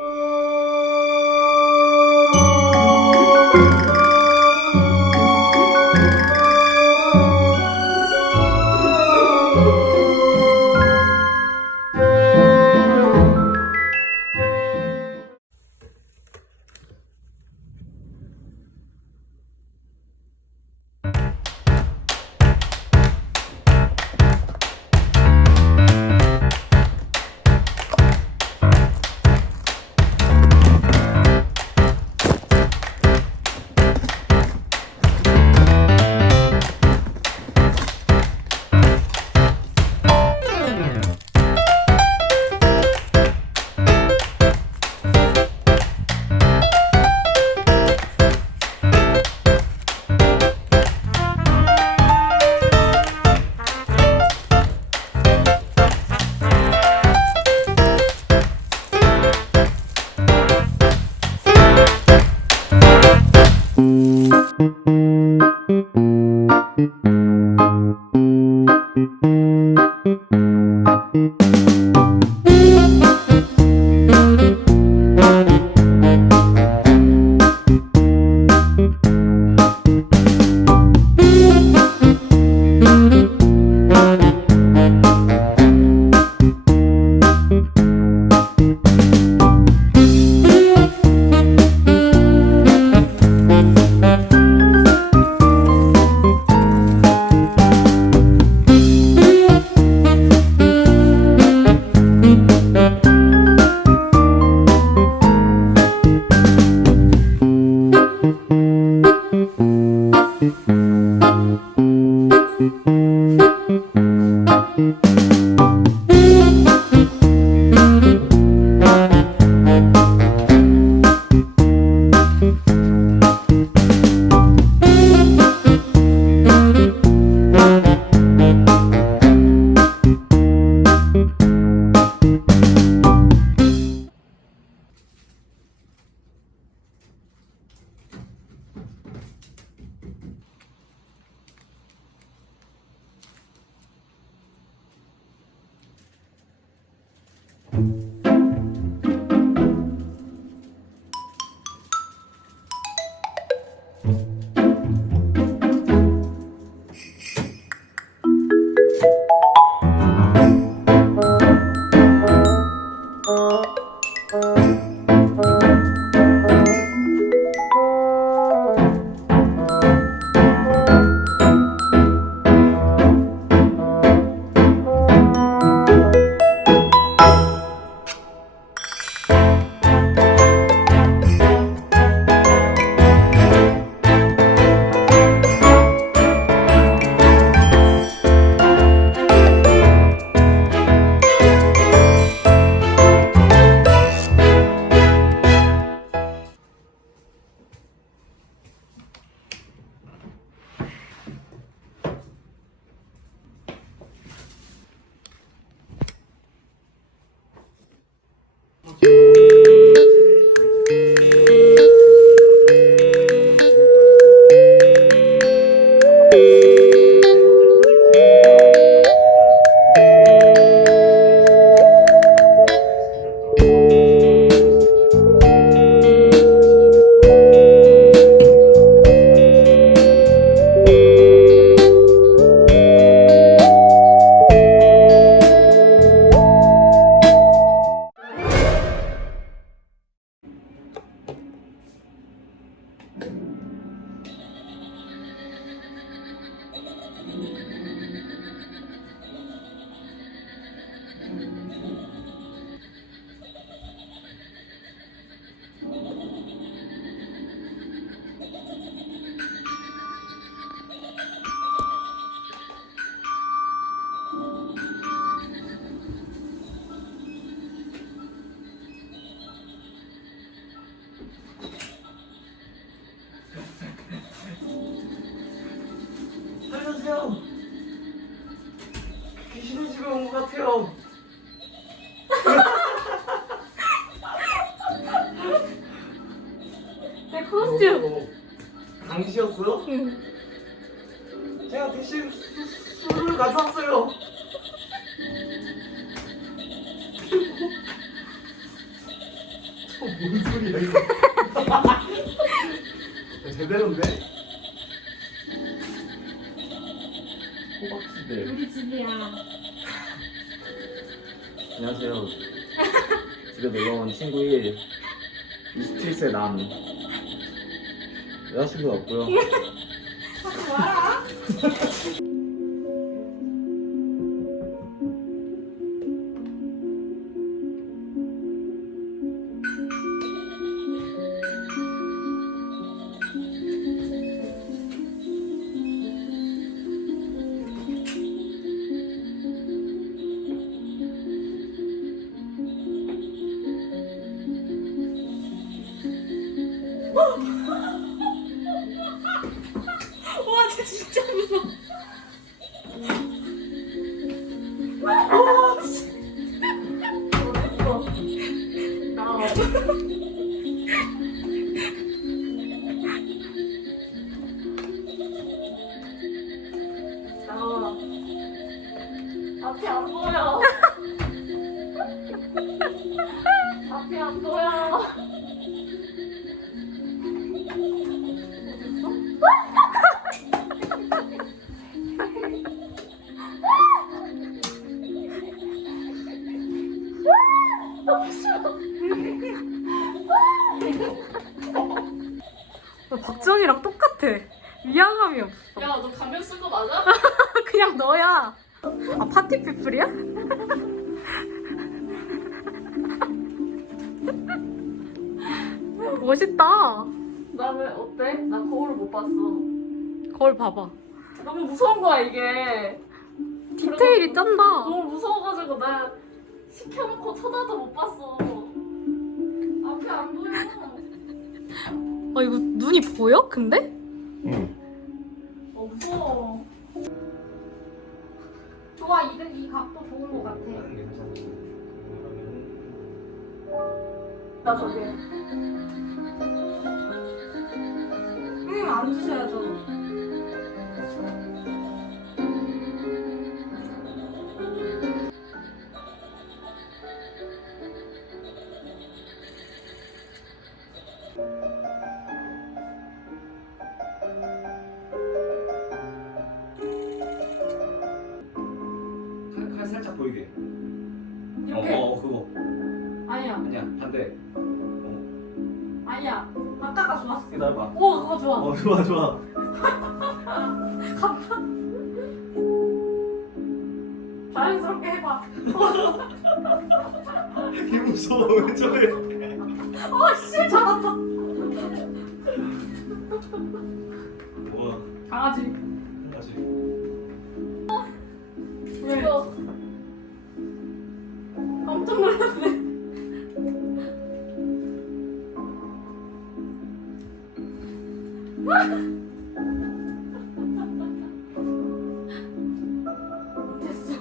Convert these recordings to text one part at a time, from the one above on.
살려 주세 것 같아요. 내 코스튬. 어, 당시였어요? 응. 제가 대신 수, 술을 가져왔어요. 뭔 소리야 이거? 야, 제대로인데? 호박지대. 우리 집이야. 안녕하세요. 집에 놀러 온 친구 1 27세 남 여자친구 없고요. 하지 마라. 파티 피플이야? 멋있다. 나 왜 어때? 나 거울을 못 봤어. 거울 봐봐. 너무 무서운 거야 이게. 디테일이 짠다. 너무 무서워가지고 나 시켜놓고 쳐다도 못 봤어. 앞이 안 보여. 아 이거 눈이 보여? 근데? 응. 어 무서워. 좋아 이, 이 각도 좋은 것 같아. 나 저기. 형님 앉으셔야죠. 보이게. 이렇게. 어, 어 그거. 아니야. 아니야 반대. 아니야. 아까가 좋았어. 기다려봐. 오 그거 좋아. 어 좋아 좋아. 자연스럽게 해봐. 개 무서워 왜 저래? 아씨 잘한다. 와 강아지. 하지. 왜? 이거. 깜짝 놀랐네. 됐어.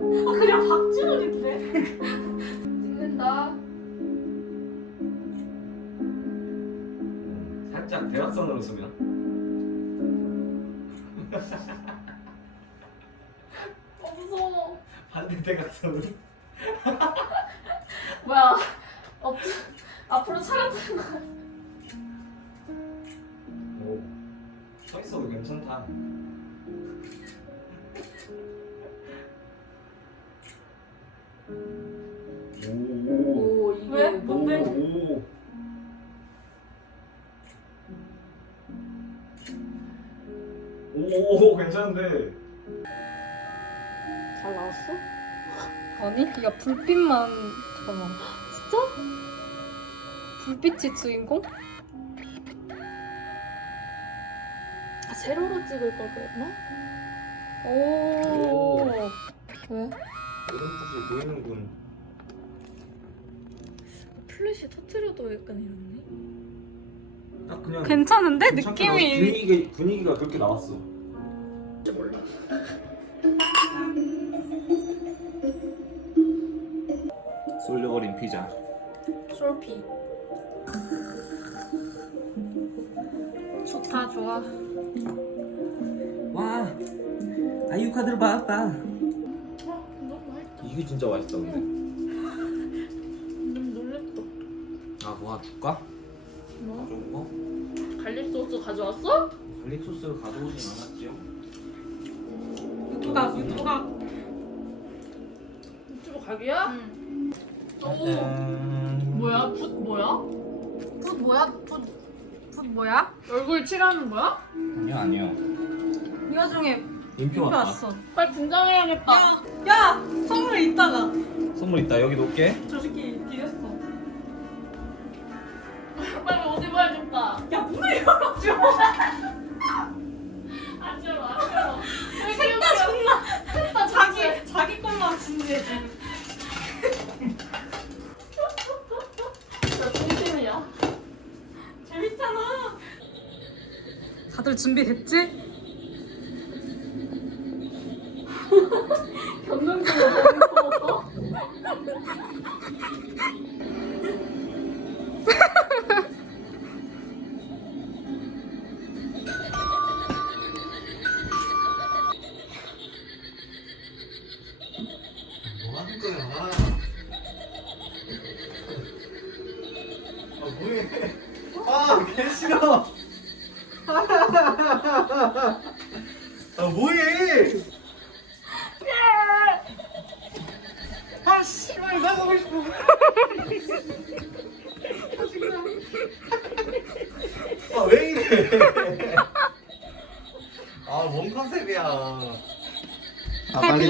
아 그냥 박진원인데. 찍는다. 살짝 대각선으로 쓰면. 반대 대각선으로. 뭐야? 어, 앞으로 차려드는 거. 오. 서 있어도 괜찮다. 오. 오 이게 왜? 뭔데? 오. 오. 오 괜찮은데. 아니 야 불빛만 잠깐만. 진짜? 불빛이 주인공? 아, 세로로 찍을 걸 그랬나? 오. 오. 왜? 이런 뜻이 보이는군. 플래시 터트려도 약간 이렇네. 딱 그냥. 괜찮은데 괜찮게 느낌이. 분위기 분위기가 그렇게 나왔어. 몰라. 쏠려버린 피자. 솔피. 좋다 좋아. 와. 아유 카드를 받았다. 아, 너무 이게 진짜 맛있다 근데. 좀 놀랬다. 아뭐 하나 줄까? 뭐? 가져온 거? 갈릭 소스 가져왔어? 갈릭 소스를 가져오진 않았지요. 유튜브가 유튜브가. 유튜브 각이야? 응. 오. 짠. 뭐야? 붓 뭐야? 붓 뭐야? 붓, 붓 뭐야? 얼굴 칠하는 거야? 아니요 아니요. 이 와중에 인표 인표 왔다. 왔어. 빨리 분장해야겠다. 야 선물 이따가. 선물 있다 여기 놓을게. 저 새끼 뒤졌어. 빨리 옷 입어야겠다. 야 문을 열어줘. 하지 마, 하지 마. 왜 이렇게 색다 웃겨? 존나. 색다 자기 자기. 자기 것만 진지해 지금. 나 진심이야. 재밌잖아. 다들 준비됐지? 견눈질로 아 뭐해? 아 씨발 나가고 싶어. 아 왜 이래? 아뭔 컨셉이야? 아, 빨리-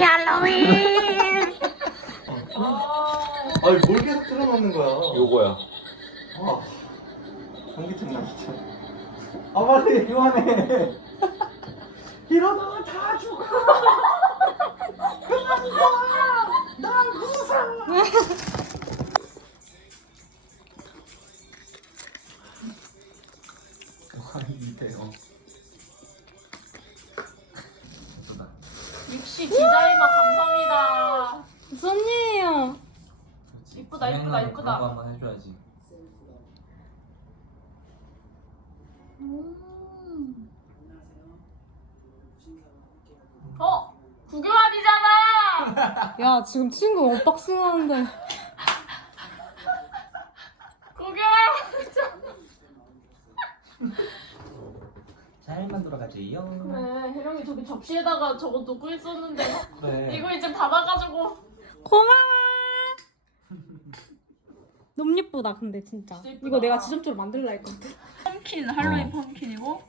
아, 아니 뭘 계속 틀어놓는 거야? 요거야. 아 전기통 나 진짜. 아 빨리 그만해. 이러다가 다 죽어. 그만 둬. 난 무사. 이때요. 육시 디자이너 감성이다. 무슨 일이에요? 이쁘다, 이쁘다, 이쁘다. 한번 해줘야지. 어? 구교환이잖아! 야 지금 친구 엇박싱 하는데. 구교환! 잘 만들어 가지요. 그래, 혜령이 저기 접시에다가 저거 놓고 있었는데 그래. 이거 이제 받아가지고 고마워. 너무 예쁘다 근데 진짜. 진짜. 이거 내가 지점적으로 만들라 했거든. 펌킨, 할로윈 어. 펌킨이고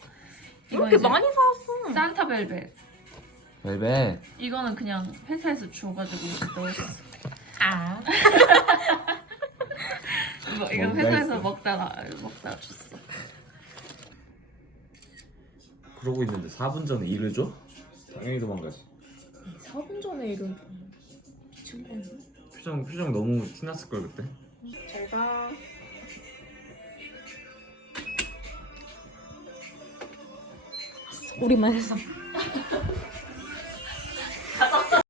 이렇게 많이 사왔어. 산타 벨벳 벨벳. 이거는 그냥 회사에서 줘가지고 이렇게 넣었어 아. 이거, 이거 뭔가 회사에서 있어. 먹다가 먹다가 줬어 그러고 있는데 4분 전에 일을 줘? 당연히 도망가지. 4분 전에 이런 미친 거 아니야? 표정 표정 너무 티났을 걸 그때. 잘 가. 우리만 해서.